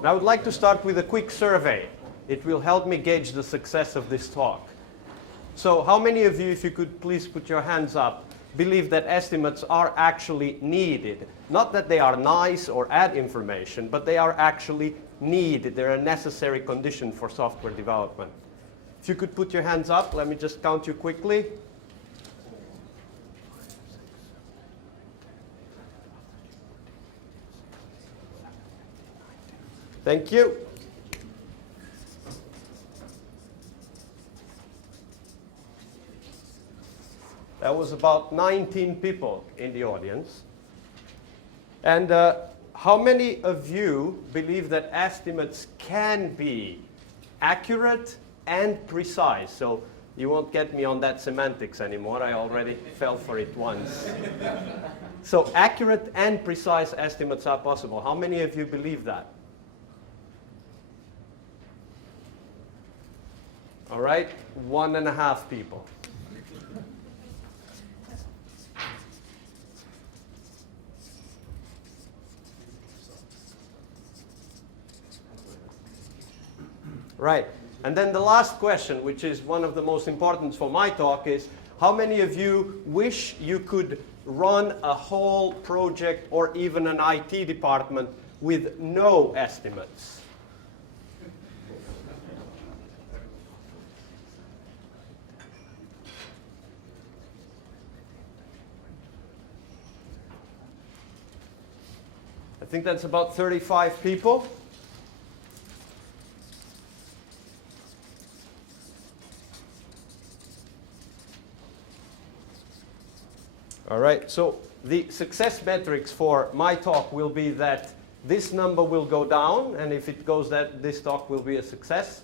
And I would like to start with a quick survey. It will help me gauge the success of this talk. So how many of you, if you could please put your hands up, believe that estimates are actually needed? Not that they are nice or add information, but they are actually needed. They're a necessary condition for software development. If you could put your hands up, let me just count you quickly. Thank you. That was about 19 people in the audience. And how many of you believe that estimates can be accurate and precise? So you won't get me on that semantics anymore. I already fell for it once. So accurate and precise estimates are possible. How many of you believe that? All right, 1.5 people. Right, and then the last question, which is one of the most important for my talk, is how many of you wish you could run a whole project or even an IT department with no estimates? I think that's about 35 people. All right, so the success metrics for my talk will be that this number will go down, and if it goes that, this talk will be a success.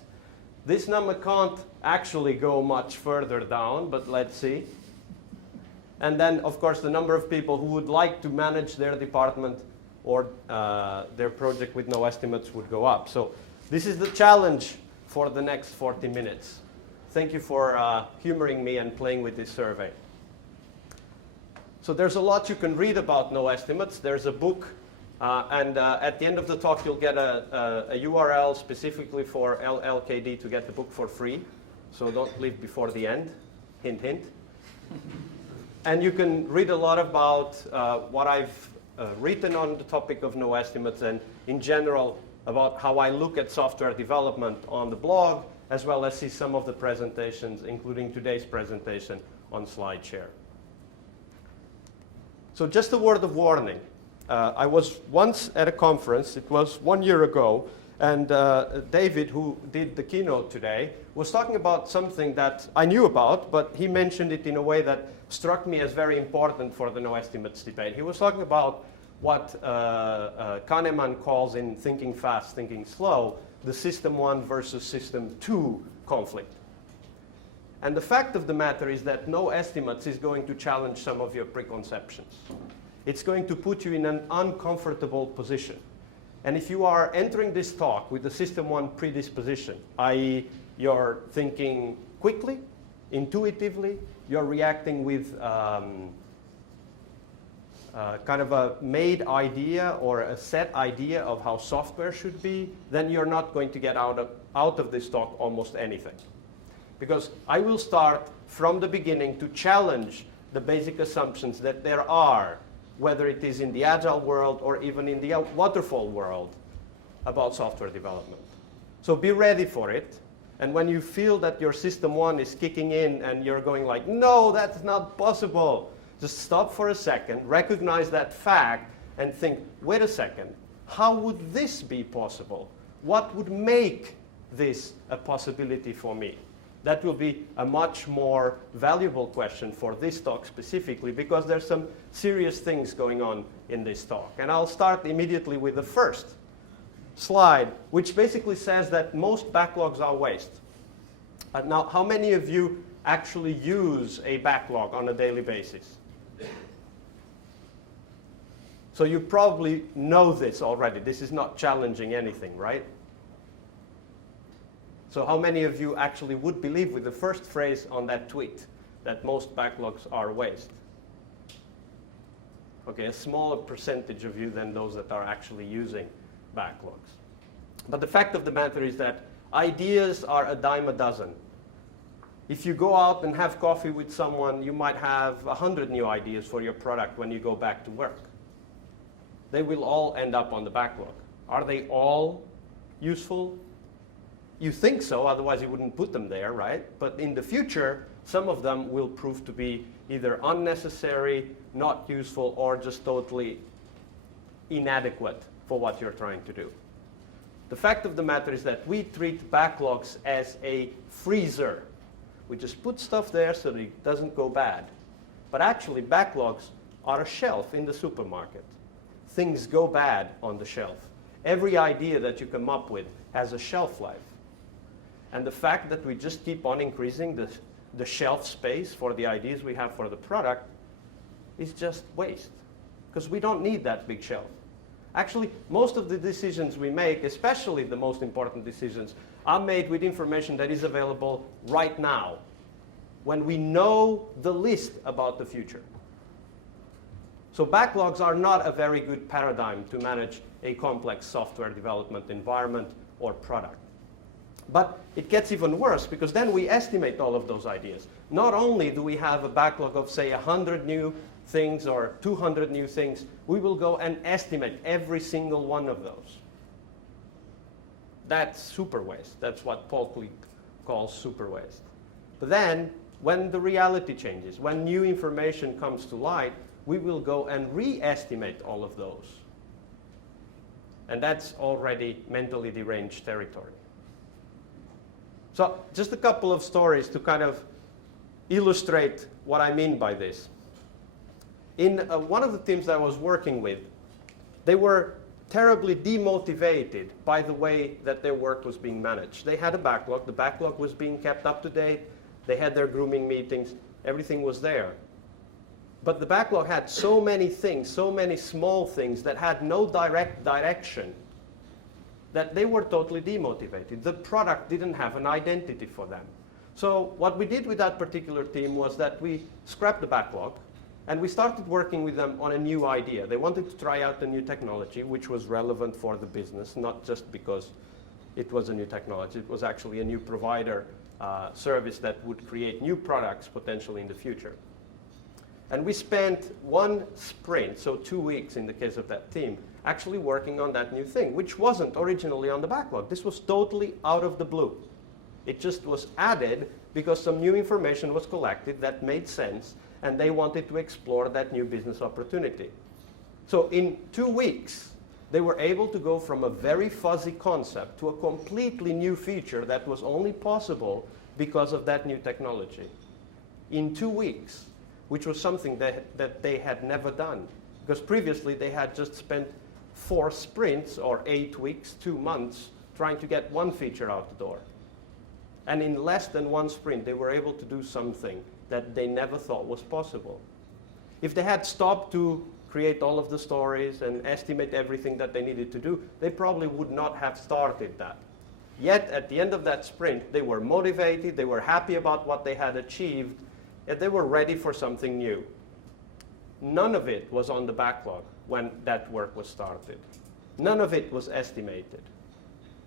This number can't actually go much further down, but let's see. And then, of course, the number of people who would like to manage their department or their project with no estimates would go up. So this is the challenge for the next 40 minutes. Thank you for humoring me and playing with this survey. So there's a lot you can read about no estimates. There's a book, and at the end of the talk, you'll get a URL specifically for LLKD to get the book for free. So don't leave before the end. Hint, hint. And you can read a lot about what I've written on the topic of no estimates and in general about how I look at software development on the blog, as well as see some of the presentations, including today's presentation on SlideShare. So just a word of warning. I was once at a conference, it was 1 year ago, and David, who did the keynote today, was talking about something that I knew about, but he mentioned it in a way that struck me as very important for the no estimates debate. He was talking about what Kahneman calls in Thinking Fast, Thinking Slow, the System 1 versus System 2 conflict. And the fact of the matter is that no estimates is going to challenge some of your preconceptions. It's going to put you in an uncomfortable position. And if you are entering this talk with the System 1 predisposition, i.e. you're thinking quickly, intuitively, you're reacting with kind of a made idea or a set idea of how software should be, then you're not going to get out of this talk almost anything. Because I will start from the beginning to challenge the basic assumptions that there are, whether it is in the agile world or even in the waterfall world, about software development. So be ready for it. And when you feel that your System 1 is kicking in and you're going like, no, that's not possible, just stop for a second, recognize that fact, and think, wait a second, how would this be possible? What would make this a possibility for me? That will be a much more valuable question for this talk specifically, because there's some serious things going on in this talk. And I'll start immediately with the first slide, which basically says that most backlogs are waste. Now, how many of you actually use a backlog on a daily basis? So you probably know this already. This is not challenging anything, right? So how many of you actually would believe with the first phrase on that tweet that most backlogs are waste? Okay, a smaller percentage of you than those that are actually using backlogs. But the fact of the matter is that ideas are a dime a dozen. If you go out and have coffee with someone, you might have 100 new ideas for your product when you go back to work. They will all end up on the backlog. Are they all useful? You think so, otherwise you wouldn't put them there, right? But in the future, some of them will prove to be either unnecessary, not useful, or just totally inadequate for what you're trying to do. The fact of the matter is that we treat backlogs as a freezer. We just put stuff there so that it doesn't go bad. But actually, backlogs are a shelf in the supermarket. Things go bad on the shelf. Every idea that you come up with has a shelf life. And the fact that we just keep on increasing the shelf space for the ideas we have for the product is just waste, because we don't need that big shelf. Actually, most of the decisions we make, especially the most important decisions, are made with information that is available right now, when we know the least about the future. So backlogs are not a very good paradigm to manage a complex software development environment or product. But it gets even worse, because then we estimate all of those ideas. Not only do we have a backlog of, say, 100 new things or 200 new things, we will go and estimate every single one of those. That's super waste. That's what Paul Klee calls super waste. But then, when the reality changes, when new information comes to light, we will go and re-estimate all of those. And that's already mentally deranged territory. So just a couple of stories to kind of illustrate what I mean by this. In one of the teams that I was working with, they were terribly demotivated by the way that their work was being managed. They had a backlog. The backlog was being kept up to date. They had their grooming meetings. Everything was there. But the backlog had so many things, so many small things that had no direct direction, that they were totally demotivated. The product didn't have an identity for them. So what we did with that particular team was that we scrapped the backlog, and we started working with them on a new idea. They wanted to try out a new technology, which was relevant for the business, not just because it was a new technology. It was actually a new provider service that would create new products potentially in the future. And we spent one sprint, so 2 weeks in the case of that team, actually working on that new thing, which wasn't originally on the backlog. This was totally out of the blue. It just was added because some new information was collected that made sense, and they wanted to explore that new business opportunity. So in 2 weeks, they were able to go from a very fuzzy concept to a completely new feature that was only possible because of that new technology. In 2 weeks, which was something that they had never done. Because previously they had just spent 4 sprints or 8 weeks, 2 months, trying to get one feature out the door. And in less than 1 sprint, they were able to do something that they never thought was possible. If they had stopped to create all of the stories and estimate everything that they needed to do, they probably would not have started that. Yet, at the end of that sprint, they were motivated, they were happy about what they had achieved, and they were ready for something new. None of it was on the backlog when that work was started. None of it was estimated.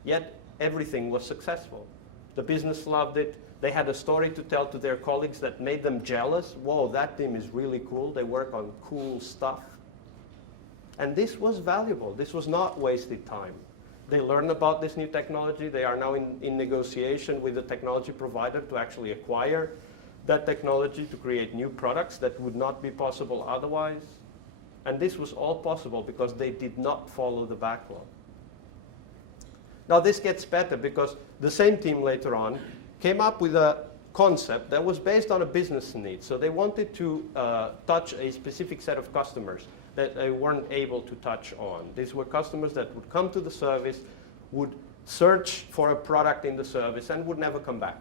Yet, everything was successful. The business loved it. They had a story to tell to their colleagues that made them jealous. Whoa, that team is really cool. They work on cool stuff. And this was valuable. This was not wasted time. They learned about this new technology. They are now in negotiation with the technology provider to actually acquire that technology to create new products that would not be possible otherwise. And this was all possible because they did not follow the backlog. Now this gets better because the same team later on came up with a concept that was based on a business need. So they wanted to touch a specific set of customers that they weren't able to touch on. These were customers that would come to the service, would search for a product in the service, and would never come back.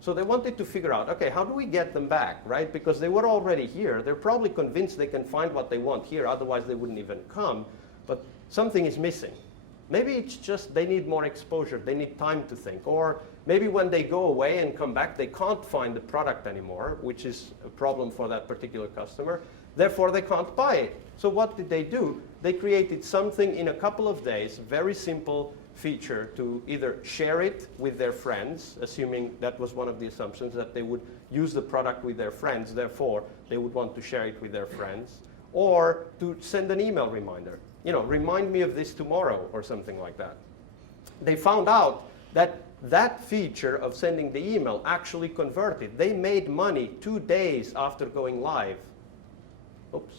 So they wanted to figure out, okay, how do we get them back, right? Because they were already here. They're probably convinced they can find what they want here, otherwise they wouldn't even come. But something is missing. Maybe it's just they need more exposure. They need time to think. Or maybe when they go away and come back, they can't find the product anymore, which is a problem for that particular customer. Therefore, they can't buy it. So what did they do? They created something in a couple of days, very simple, feature to either share it with their friends, assuming that was one of the assumptions, that they would use the product with their friends, therefore they would want to share it with their friends, or to send an email reminder. You know, remind me of this tomorrow or something like that. They found out that that feature of sending the email actually converted. They made money 2 days after going live. Oops,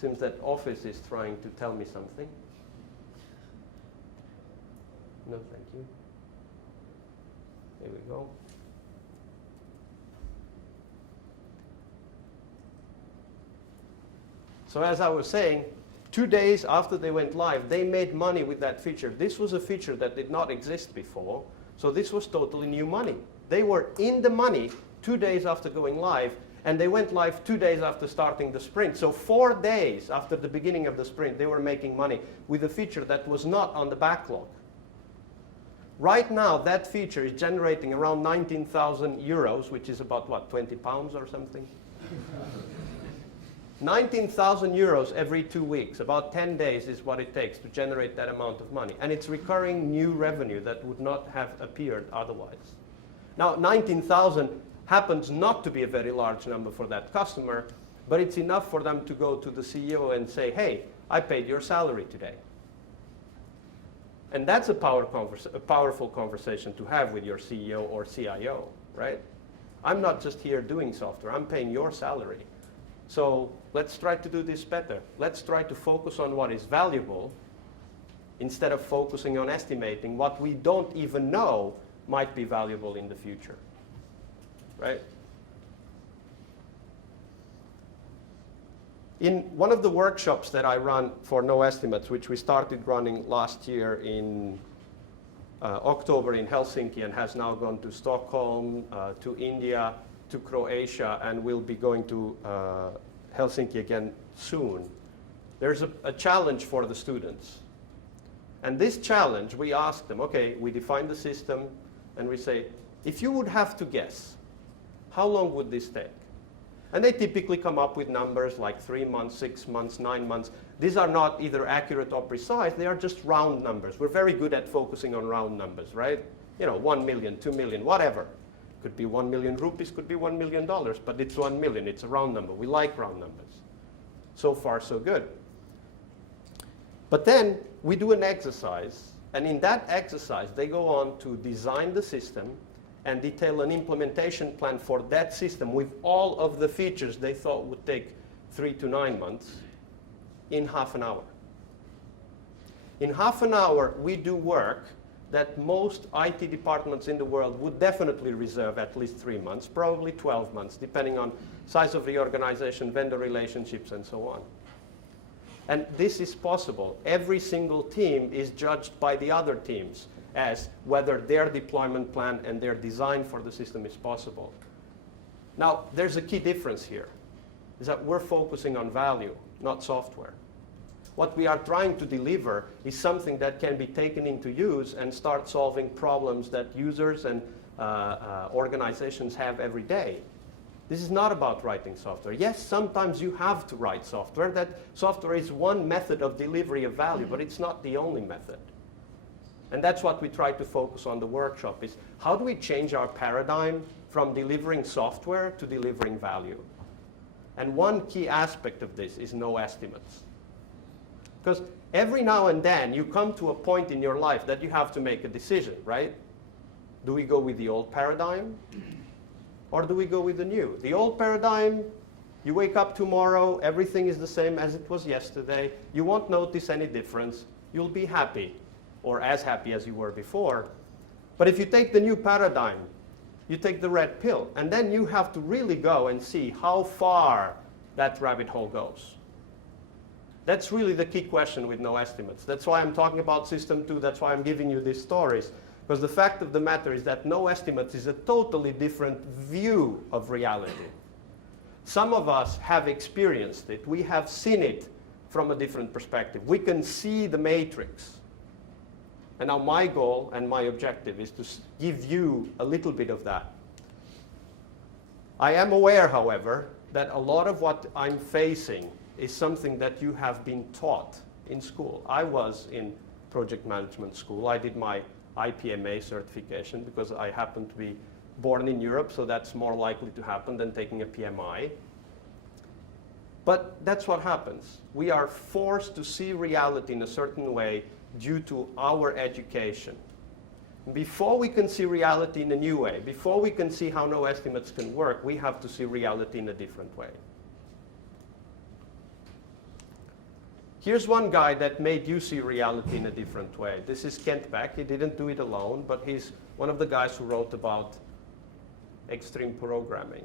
seems that Office is trying to tell me something. No, thank you. There we go. So as I was saying, 2 days after they went live, they made money with that feature. This was a feature that did not exist before, so this was totally new money. They were in the money 2 days after going live, and they went live 2 days after starting the sprint. So 4 days after the beginning of the sprint, they were making money with a feature that was not on the backlog. Right now, that feature is generating around 19,000 euros, which is about, what, 20 pounds or something? 19,000 euros every 2 weeks, about 10 days is what it takes to generate that amount of money. And it's recurring new revenue that would not have appeared otherwise. Now, 19,000 happens not to be a very large number for that customer, but it's enough for them to go to the CEO and say, hey, I paid your salary today. And that's a powerful conversation to have with your CEO or CIO, right? I'm not just here doing software, I'm paying your salary. So let's try to do this better. Let's try to focus on what is valuable instead of focusing on estimating what we don't even know might be valuable in the future, right? In one of the workshops that I run for No Estimates, which we started running last year in October in Helsinki and has now gone to Stockholm, to India, to Croatia, and will be going to Helsinki again soon. There's a challenge for the students. And this challenge, we ask them, okay, we define the system, and we say, if you would have to guess, how long would this take? And they typically come up with numbers like 3 months, 6 months, 9 months. These are not either accurate or precise, they are just round numbers. We're very good at focusing on round numbers, right? You know, 1 million, 2 million, whatever. Could be 1 million rupees, could be $1 million, but it's 1 million, it's a round number. We like round numbers. So far, so good. But then we do an exercise, and in that exercise, they go on to design the system and detail an implementation plan for that system with all of the features they thought would take 3 to 9 months in half an hour. In half an hour, we do work that most IT departments in the world would definitely reserve at least 3 months, probably 12 months, depending on size of the organization, vendor relationships, and so on. And this is possible. Every single team is judged by the other teams as whether their deployment plan and their design for the system is possible. Now, there's a key difference here, is that we're focusing on value, not software. What we are trying to deliver is something that can be taken into use and start solving problems that users and organizations have every day. This is not about writing software. Yes, sometimes you have to write software. That software is one method of delivery of value, but it's not the only method. And that's what we try to focus on the workshop, is how do we change our paradigm from delivering software to delivering value? And one key aspect of this is no estimates. Because every now and then you come to a point in your life that you have to make a decision, right? Do we go with the old paradigm or do we go with the new? The old paradigm, you wake up tomorrow, everything is the same as it was yesterday. You won't notice any difference. You'll be happy, or as happy as you were before. But if you take the new paradigm, you take the red pill, and then you have to really go and see how far that rabbit hole goes. That's really the key question with no estimates. That's why I'm talking about System 2, that's why I'm giving you these stories. Because the fact of the matter is that no estimates is a totally different view of reality. Some of us have experienced it. We have seen it from a different perspective. We can see the matrix. And now my goal and my objective is to give you a little bit of that. I am aware, however, that a lot of what I'm facing is something that you have been taught in school. I was in project management school. I did my IPMA certification because I happen to be born in Europe, so that's more likely to happen than taking a PMI. But that's what happens. We are forced to see reality in a certain way due to our education. Before we can see reality in a new way, before we can see how no estimates can work, we have to see reality in a different way. Here's one guy that made you see reality in a different way. This is Kent Beck. He didn't do it alone, but he's one of the guys who wrote about extreme programming.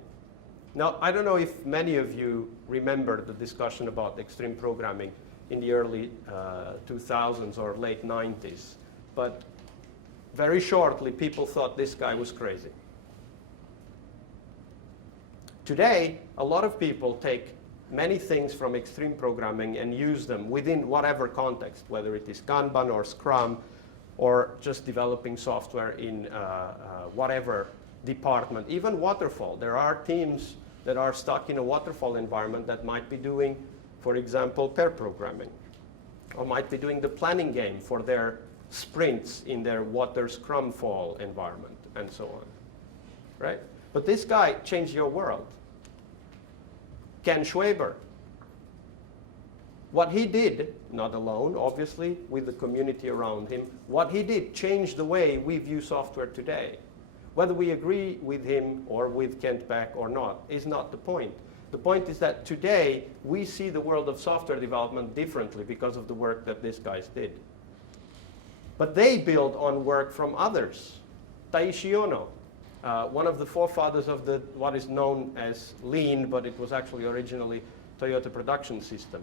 Now, I don't know if many of you remember the discussion about extreme programming in the early 2000s or late 90s, but very shortly, people thought this guy was crazy. Today, a lot of people take many things from extreme programming and use them within whatever context, whether it is Kanban or Scrum or just developing software in whatever department, even waterfall. There are teams that are stuck in a waterfall environment that might be doing, for example, pair programming, or might be doing the planning game for their sprints in their water scrum fall environment, and so on, right? But this guy changed your world. Ken Schwaber. What he did, not alone, obviously, with the community around him, what he did changed the way we view software today. Whether we agree with him or with Kent Beck or not is not the point. The point is that today we see the world of software development differently because of the work that these guys did. But they build on work from others. Taishi Ono, one of the forefathers of what is known as Lean, but it was actually originally Toyota Production System.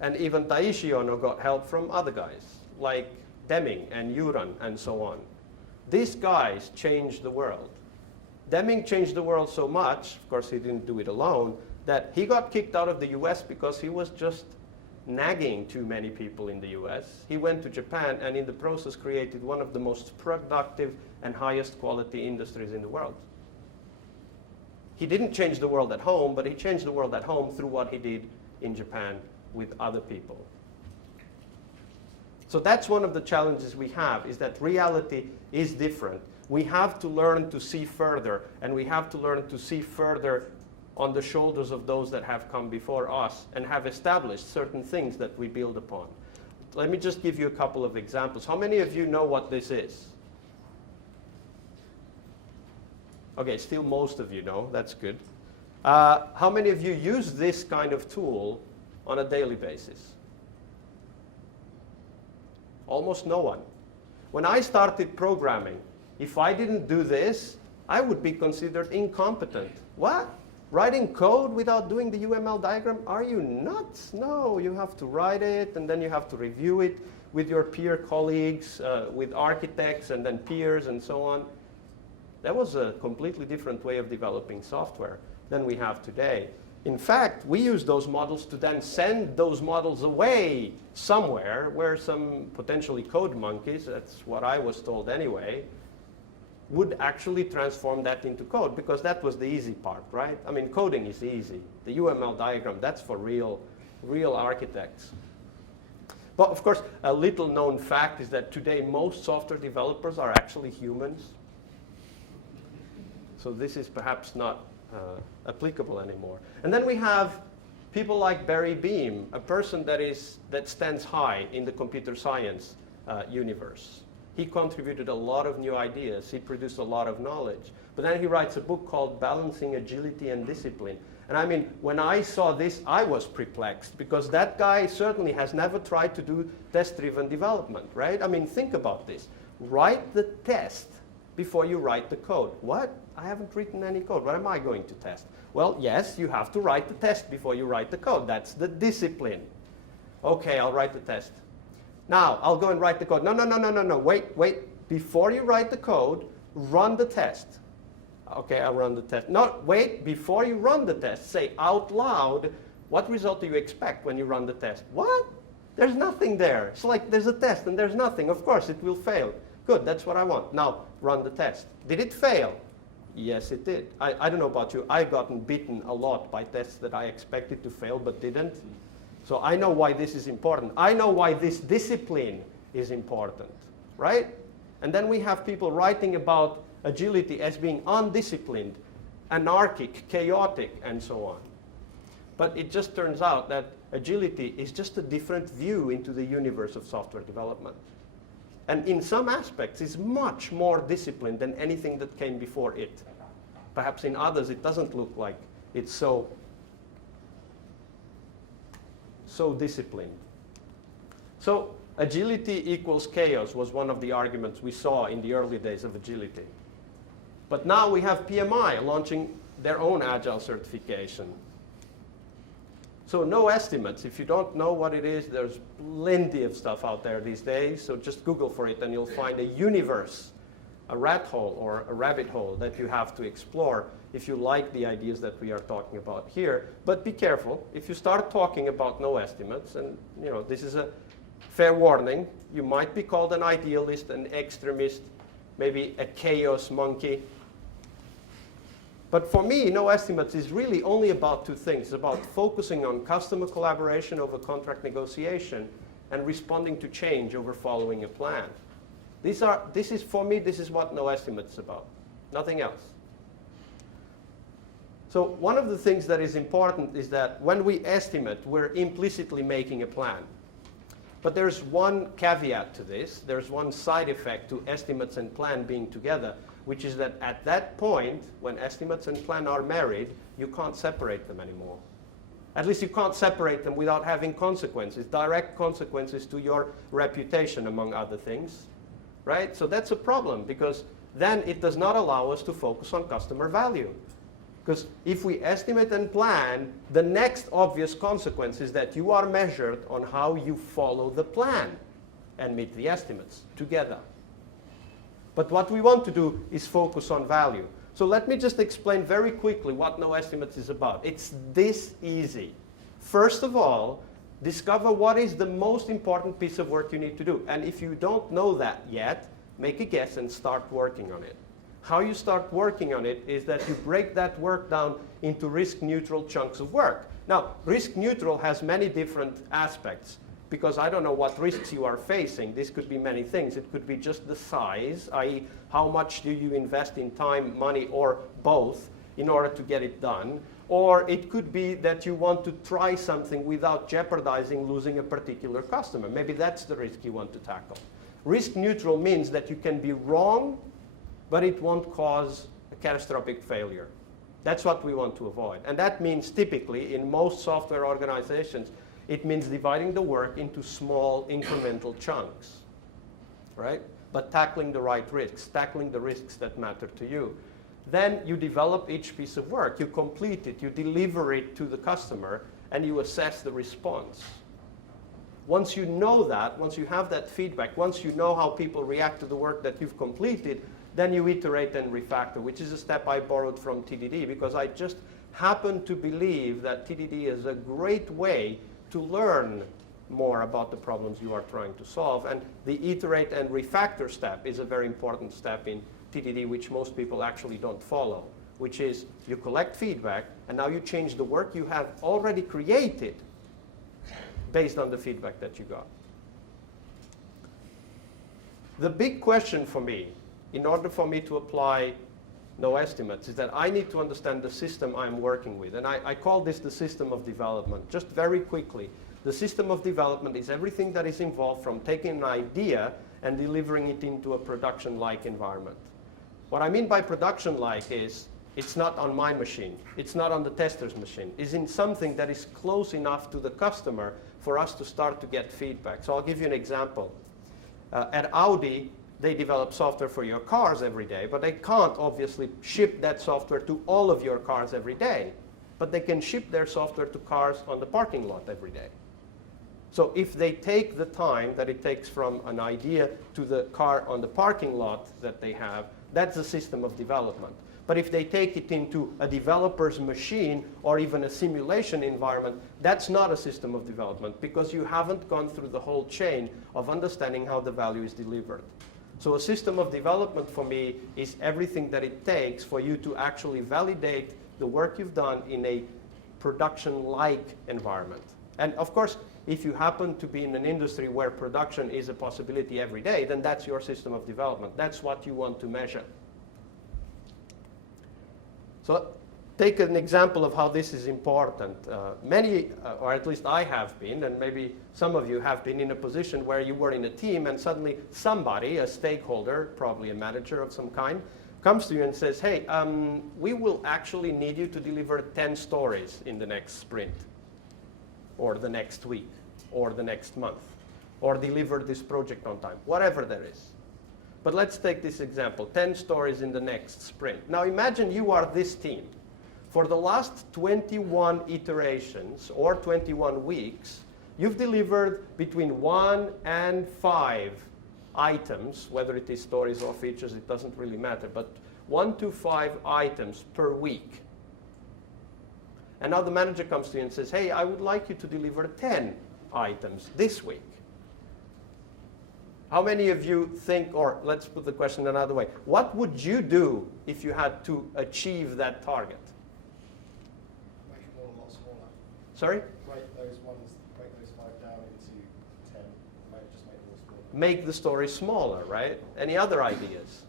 And even Taishi Ono got help from other guys, like Deming and Yuran and so on. These guys changed the world. Deming changed the world so much, of course he didn't do it alone, that he got kicked out of the US because he was just nagging too many people in the US. He went to Japan and in the process created one of the most productive and highest quality industries in the world. He didn't change the world at home, but he changed the world at home through what he did in Japan with other people. So that's one of the challenges we have, is that reality is different. We have to learn to see further, and we have to learn to see further on the shoulders of those that have come before us and have established certain things that we build upon. Let me just give you a couple of examples. How many of you know what this is? Okay, still most of you know, that's good. How many of you use this kind of tool on a daily basis? Almost no one. When I started programming, if I didn't do this, I would be considered incompetent. What? Writing code without doing the UML diagram? Are you nuts? No, you have to write it, and then you have to review it with your peer colleagues, with architects, and then peers, and so on. That was a completely different way of developing software than we have today. In fact, we use those models to then send those models away somewhere where some potentially code monkeys, that's what I was told anyway, would actually transform that into code, because that was the easy part, right? I mean, coding is easy. The UML diagram, that's for real architects. But of course, a little known fact is that today most software developers are actually humans. So this is perhaps not applicable anymore. And then we have people like Barry Beam, a person that stands high in the computer science universe. He contributed a lot of new ideas. He produced a lot of knowledge. But then he writes a book called Balancing Agility and Discipline. And I mean, when I saw this, I was perplexed, because that guy certainly has never tried to do test-driven development, right? I mean, think about this. Write the test before you write the code. What? I haven't written any code. What am I going to test? Well, yes, you have to write the test before you write the code. That's the discipline. Okay, I'll write the test. Now, I'll go and write the code. No. Wait. Before you write the code, run the test. Okay, I'll run the test. No, wait. Before you run the test, say out loud, what result do you expect when you run the test? What? There's nothing there. It's like there's a test and there's nothing. Of course, it will fail. Good, that's what I want. Now, run the test. Did it fail? Yes, it did. I don't know about you. I've gotten beaten a lot by tests that I expected to fail but didn't. So I know why this is important. I know why this discipline is important, right? And then we have people writing about agility as being undisciplined, anarchic, chaotic, and so on. But it just turns out that agility is just a different view into the universe of software development. And in some aspects, it's much more disciplined than anything that came before it. Perhaps in others, it doesn't look like it's so disciplined. So agility equals chaos was one of the arguments we saw in the early days of agility. But now we have PMI launching their own agile certification. So no estimates. If you don't know what it is, there's plenty of stuff out there these days. So just Google for it and you'll find a universe, a rat hole or a rabbit hole that you have to explore if you like the ideas that we are talking about here. But be careful. If you start talking about no estimates, and this is a fair warning, you might be called an idealist, an extremist, maybe a chaos monkey. But for me, no estimates is really only about two things. It's about focusing on customer collaboration over contract negotiation and responding to change over following a plan. For me, this is what no estimates is about, nothing else. So one of the things that is important is that when we estimate, we're implicitly making a plan. But there's one caveat to this. There's one side effect to estimates and plan being together, which is that at that point, when estimates and plan are married, you can't separate them anymore. At least you can't separate them without having consequences, direct consequences to your reputation, among other things, right? So that's a problem, because then it does not allow us to focus on customer value. Because if we estimate and plan, the next obvious consequence is that you are measured on how you follow the plan and meet the estimates together. But what we want to do is focus on value. So let me just explain very quickly what no estimates is about. It's this easy. First of all, discover what is the most important piece of work you need to do. And if you don't know that yet, make a guess and start working on it. How you start working on it is that you break that work down into risk-neutral chunks of work. Now, risk-neutral has many different aspects, because I don't know what risks you are facing. This could be many things. It could be just the size, i.e. how much do you invest in time, money, or both in order to get it done. Or it could be that you want to try something without jeopardizing losing a particular customer. Maybe that's the risk you want to tackle. Risk neutral means that you can be wrong, but it won't cause a catastrophic failure. That's what we want to avoid. And that means typically in most software organizations, it means dividing the work into small incremental chunks, right? But tackling the right risks, tackling the risks that matter to you. Then you develop each piece of work, you complete it, you deliver it to the customer, and you assess the response. Once you know that, once you have that feedback, once you know how people react to the work that you've completed, then you iterate and refactor, which is a step I borrowed from TDD, because I just happen to believe that TDD is a great way to learn more about the problems you are trying to solve. And the iterate and refactor step is a very important step in TDD, which most people actually don't follow, which is you collect feedback, and now you change the work you have already created based on the feedback that you got. The big question for me, in order for me to apply no estimates, is that I need to understand the system I'm working with. And I call this the system of development. Just very quickly, the system of development is everything that is involved from taking an idea and delivering it into a production-like environment. What I mean by production-like is it's not on my machine, it's not on the tester's machine, it's in something that is close enough to the customer for us to start to get feedback. So I'll give you an example. At Audi, they develop software for your cars every day, but they can't obviously ship that software to all of your cars every day. But they can ship their software to cars on the parking lot every day. So if they take the time that it takes from an idea to the car on the parking lot that they have, that's a system of development. But if they take it into a developer's machine or even a simulation environment, that's not a system of development, because you haven't gone through the whole chain of understanding how the value is delivered. So a system of development for me is everything that it takes for you to actually validate the work you've done in a production-like environment. And of course, if you happen to be in an industry where production is a possibility every day, then that's your system of development. That's what you want to measure. So take an example of how this is important. Many, or at least I have been, and maybe some of you have been in a position where you were in a team and suddenly somebody, a stakeholder, probably a manager of some kind, comes to you and says, hey, we will actually need you to deliver 10 stories in the next sprint, or the next week, or the next month, or deliver this project on time, whatever there is. But let's take this example, 10 stories in the next sprint. Now imagine you are this team. For the last 21 iterations, or 21 weeks, you've delivered between 1 and 5 items, whether it is stories or features, it doesn't really matter, but 1 to 5 items per week. And now the manager comes to you and says, hey, I would like you to deliver 10 items this week. How many of you think, or let's put the question another way, what would you do if you had to achieve that target? Make them all a lot smaller. Sorry? Break those 5 down into 10, just make them all smaller. Make the story smaller, right? Any other ideas?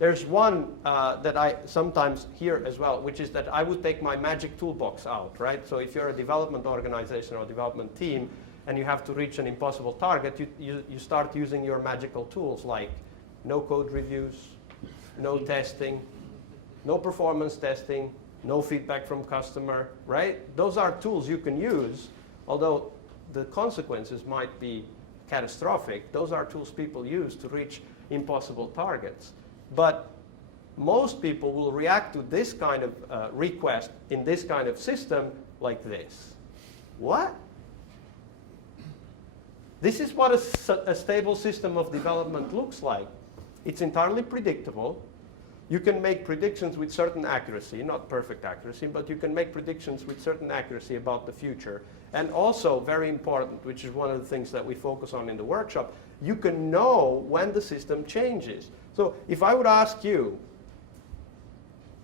There's one that I sometimes hear as well, which is that I would take my magic toolbox out, right? So if you're a development organization or development team and you have to reach an impossible target, you start using your magical tools like no code reviews, no testing, no performance testing, no feedback from customer, right? Those are tools you can use, although the consequences might be catastrophic. Those are tools people use to reach impossible targets. But most people will react to this kind of request in this kind of system like this. What? This is what a stable system of development looks like. It's entirely predictable. You can make predictions with certain accuracy, not perfect accuracy, but you can make predictions with certain accuracy about the future. And also, very important, which is one of the things that we focus on in the workshop, you can know when the system changes. So if I would ask you,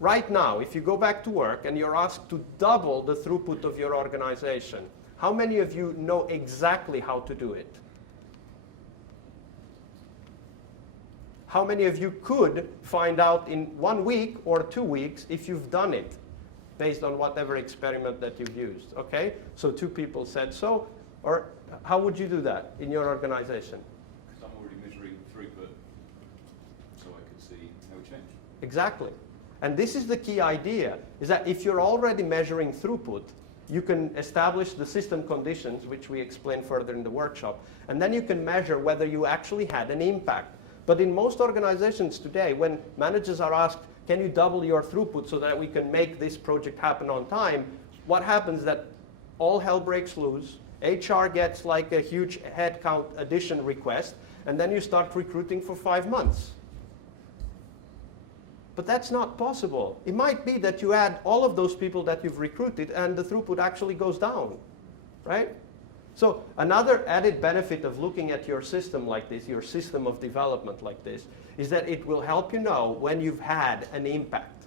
right now, if you go back to work and you're asked to double the throughput of your organization, how many of you know exactly how to do it? How many of you could find out in 1 week or 2 weeks if you've done it based on whatever experiment that you've used? Okay, so 2 people said so. Or how would you do that in your organization? Because I'm already measuring throughput, so I can see how it changed. Exactly. And this is the key idea, is that if you're already measuring throughput, you can establish the system conditions, which we explain further in the workshop, and then you can measure whether you actually had an impact. But in most organizations today, when managers are asked, can you double your throughput so that we can make this project happen on time, what happens is that all hell breaks loose, HR gets like a huge headcount addition request, and then you start recruiting for 5 months. But that's not possible. It might be that you add all of those people that you've recruited and the throughput actually goes down, right? So another added benefit of looking at your system like this, your system of development like this, is that it will help you know when you've had an impact.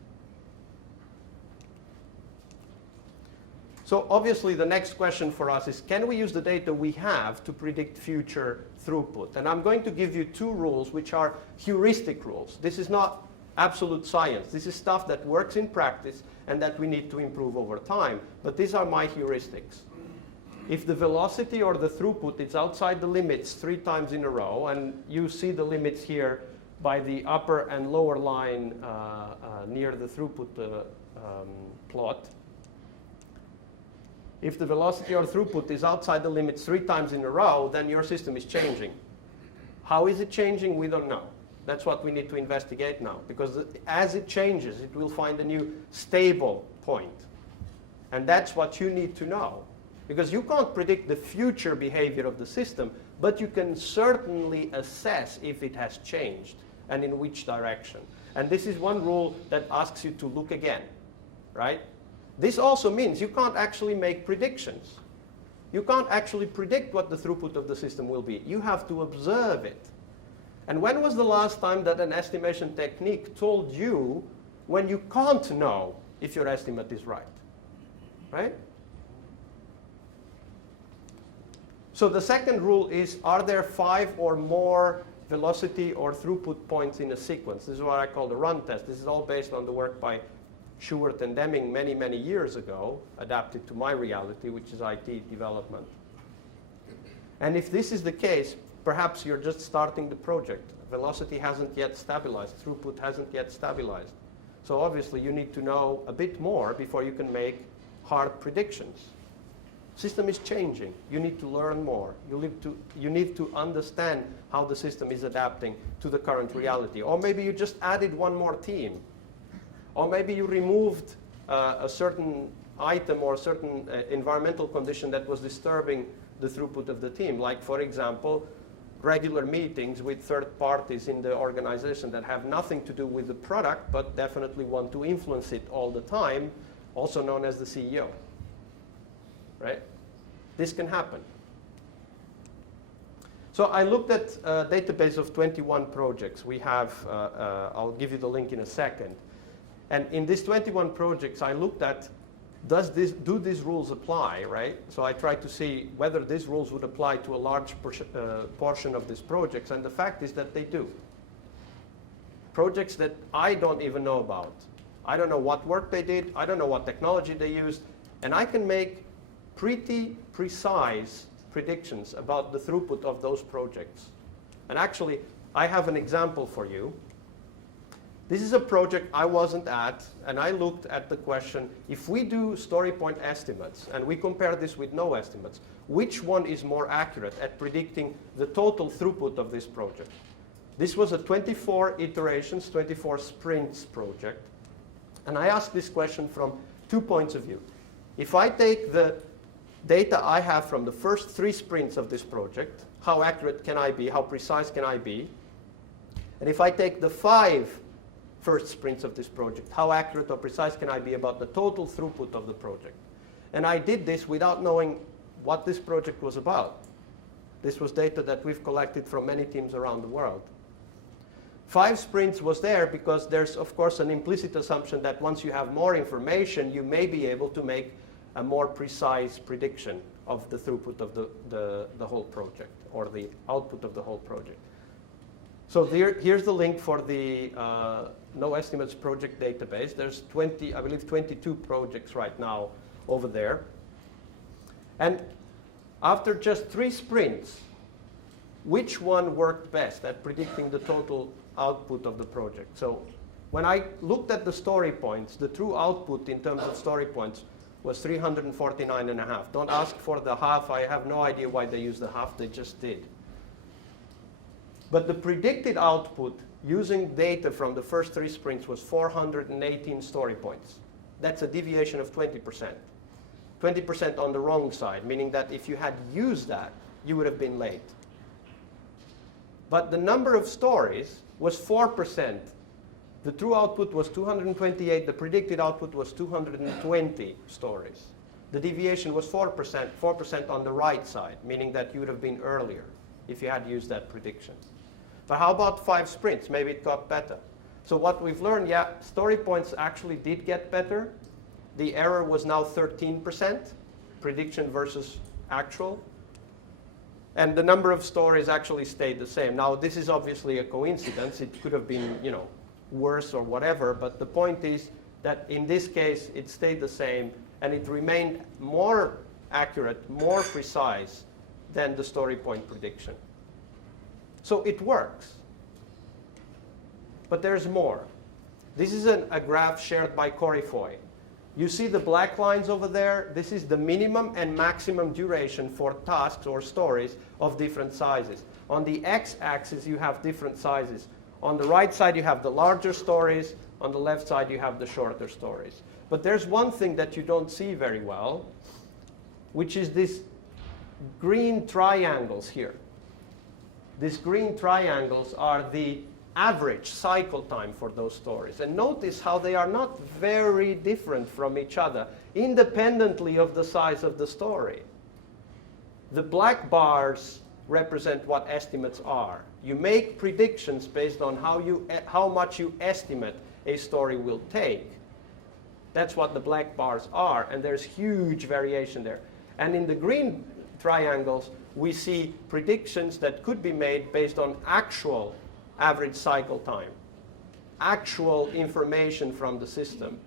So obviously the next question for us is, can we use the data we have to predict future throughput? And I'm going to give you 2 rules which are heuristic rules. This is not absolute science. This is stuff that works in practice and that we need to improve over time. But these are my heuristics. If the velocity or the throughput is outside the limits 3 times in a row, and you see the limits here by the upper and lower line near the throughput plot. If the velocity or throughput is outside the limits 3 times in a row, then your system is changing. How is it changing? We don't know. That's what we need to investigate now, because as it changes, it will find a new stable point. And that's what you need to know. Because you can't predict the future behavior of the system, but you can certainly assess if it has changed and in which direction. And this is one rule that asks you to look again, right? This also means you can't actually make predictions. You can't actually predict what the throughput of the system will be. You have to observe it. And when was the last time that an estimation technique told you when you can't know if your estimate is right? right? So the second rule is, are there 5 or more velocity or throughput points in a sequence? This is what I call the run test. This is all based on the work by Schubert and Deming many, many years ago, adapted to my reality, which is IT development. And if this is the case, perhaps you're just starting the project. Velocity hasn't yet stabilized. Throughput hasn't yet stabilized. So obviously you need to know a bit more before you can make hard predictions. System is changing. You need to learn more. You need to understand how the system is adapting to the current reality. Or maybe you just added one more team. Or maybe you removed a certain item or a certain environmental condition that was disturbing the throughput of the team. Like, for example, regular meetings with third parties in the organization that have nothing to do with the product, but definitely want to influence it all the time, also known as the CEO. Right? This can happen. So I looked at a database of 21 projects. We have, I'll give you the link in a second. And in these 21 projects, I looked at, do these rules apply, right? So I tried to see whether these rules would apply to a large portion of these projects, and the fact is that they do. Projects that I don't even know about. I don't know what work they did, I don't know what technology they used, and I can make pretty precise predictions about the throughput of those projects. And actually, I have an example for you. This is a project I wasn't at, and I looked at the question, if we do story point estimates, and we compare this with no estimates, which one is more accurate at predicting the total throughput of this project? This was a 24 iterations, 24 sprints project, and I asked this question from 2 points of view. If I take the data I have from the first 3 sprints of this project, how accurate can I be, how precise can I be? And if I take the 5 first sprints of this project, how accurate or precise can I be about the total throughput of the project? And I did this without knowing what this project was about. This was data that we've collected from many teams around the world. 5 sprints was there because there's, of course, an implicit assumption that once you have more information, you may be able to make a more precise prediction of the throughput of the whole project, or the output of the whole project. So here's the link for the No Estimates project database. There's 20, I believe 22 projects right now over there. And after just 3 sprints, which one worked best at predicting the total output of the project? So when I looked at the story points, the true output in terms of story points was 349.5. Don't ask for the half. I have no idea why they used the half. They just did. But the predicted output using data from the first 3 sprints was 418 story points. That's a deviation of 20%. 20% on the wrong side, meaning that if you had used that, you would have been late. But the number of stories was 4%. The true output was 228. The predicted output was 220 stories. The deviation was 4%, 4% on the right side, meaning that you would have been earlier if you had used that prediction. But how about 5 sprints? Maybe it got better. So what we've learned, yeah, story points actually did get better. The error was now 13%, prediction versus actual. And the number of stories actually stayed the same. Now, this is obviously a coincidence. It could have been, worse or whatever. But the point is that in this case, it stayed the same, and it remained more accurate, more precise than the story point prediction. So it works. But there's more. This is a graph shared by Corey Foy. You see the black lines over there? This is the minimum and maximum duration for tasks or stories of different sizes. On the x-axis, you have different sizes. On the right side, you have the larger stories. On the left side, you have the shorter stories. But there's one thing that you don't see very well, which is these green triangles here. These green triangles are the average cycle time for those stories. And notice how they are not very different from each other, independently of the size of the story. The black bars represent what estimates are. You make predictions based on how much you estimate a story will take. That's what the black bars are, and there's huge variation there. And in the green triangles, we see predictions that could be made based on actual average cycle time, actual information from the system.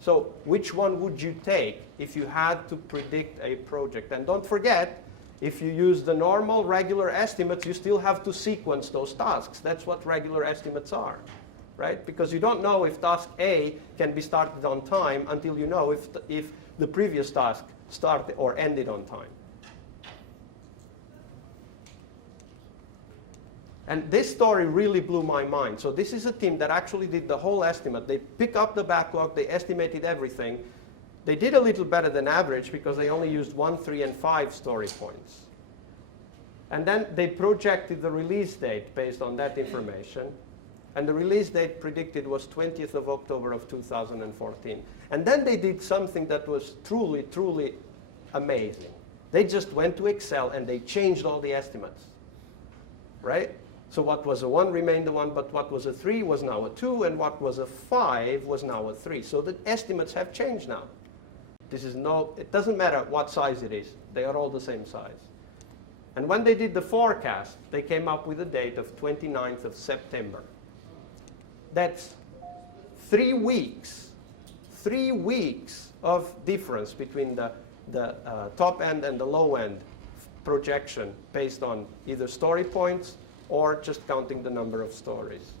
So which one would you take if you had to predict a project? And don't forget, if you use the normal regular estimates, you still have to sequence those tasks. That's what regular estimates are, right? Because you don't know if task A can be started on time until you know if the previous task started or ended on time. And this story really blew my mind. So this is a team that actually did the whole estimate. They pick up the backlog, they estimated everything. They did a little better than average because they only used 1, 3, and 5 story points. And then they projected the release date based on that information. And the release date predicted was 20th of October of 2014. And then they did something that was truly, truly amazing. They just went to Excel and they changed all the estimates, right? So what was a 1 remained a 1, but what was a 3 was now a 2, and what was a 5 was now a 3. So the estimates have changed now. It doesn't matter what size it is. They are all the same size. And when they did the forecast, they came up with a date of 29th of September. That's 3 weeks. 3 weeks of difference between the top end and the low end projection based on either story points or just counting the number of stories.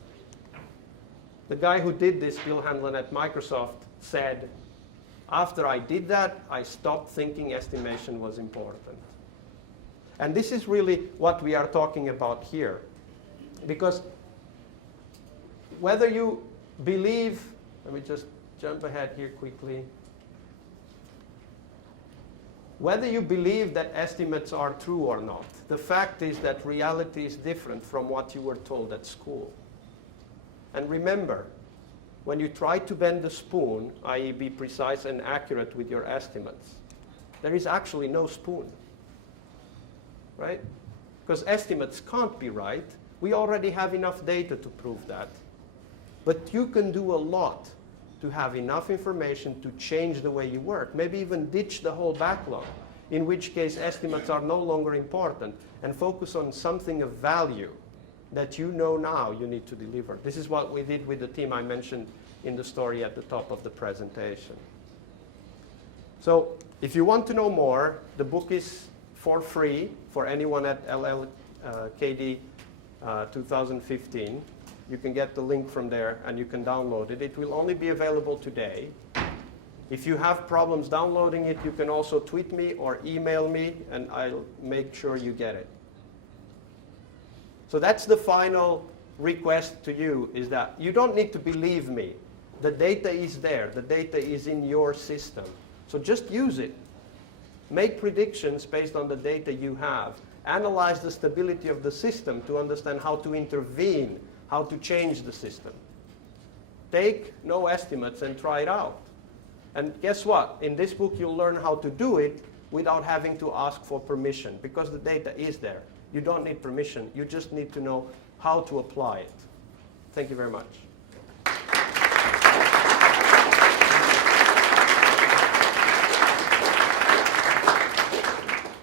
The guy who did this, Bill Hanlon at Microsoft, said, after I did that, I stopped thinking estimation was important. And this is really what we are talking about here. Because whether you believe, let me just jump ahead here quickly. Whether you believe that estimates are true or not, the fact is that reality is different from what you were told at school. And remember, when you try to bend the spoon, i.e. be precise and accurate with your estimates, there is actually no spoon, right? Because estimates can't be right. We already have enough data to prove that. But you can do a lot to have enough information to change the way you work, maybe even ditch the whole backlog, in which case estimates are no longer important, and focus on something of value that you know now you need to deliver. This is what we did with the team I mentioned in the story at the top of the presentation. So if you want to know more, the book is for free for anyone at LLKD 2015. You can get the link from there and you can download it. It will only be available today. If you have problems downloading it, you can also tweet me or email me and I'll make sure you get it. So that's the final request to you, is that you don't need to believe me. The data is there. The data is in your system. So just use it. Make predictions based on the data you have. Analyze the stability of the system to understand how to intervene, how to change the system. Take no estimates and try it out. And guess what? In this book, you'll learn how to do it without having to ask for permission, because the data is there. You don't need permission. You just need to know how to apply it. Thank you very much.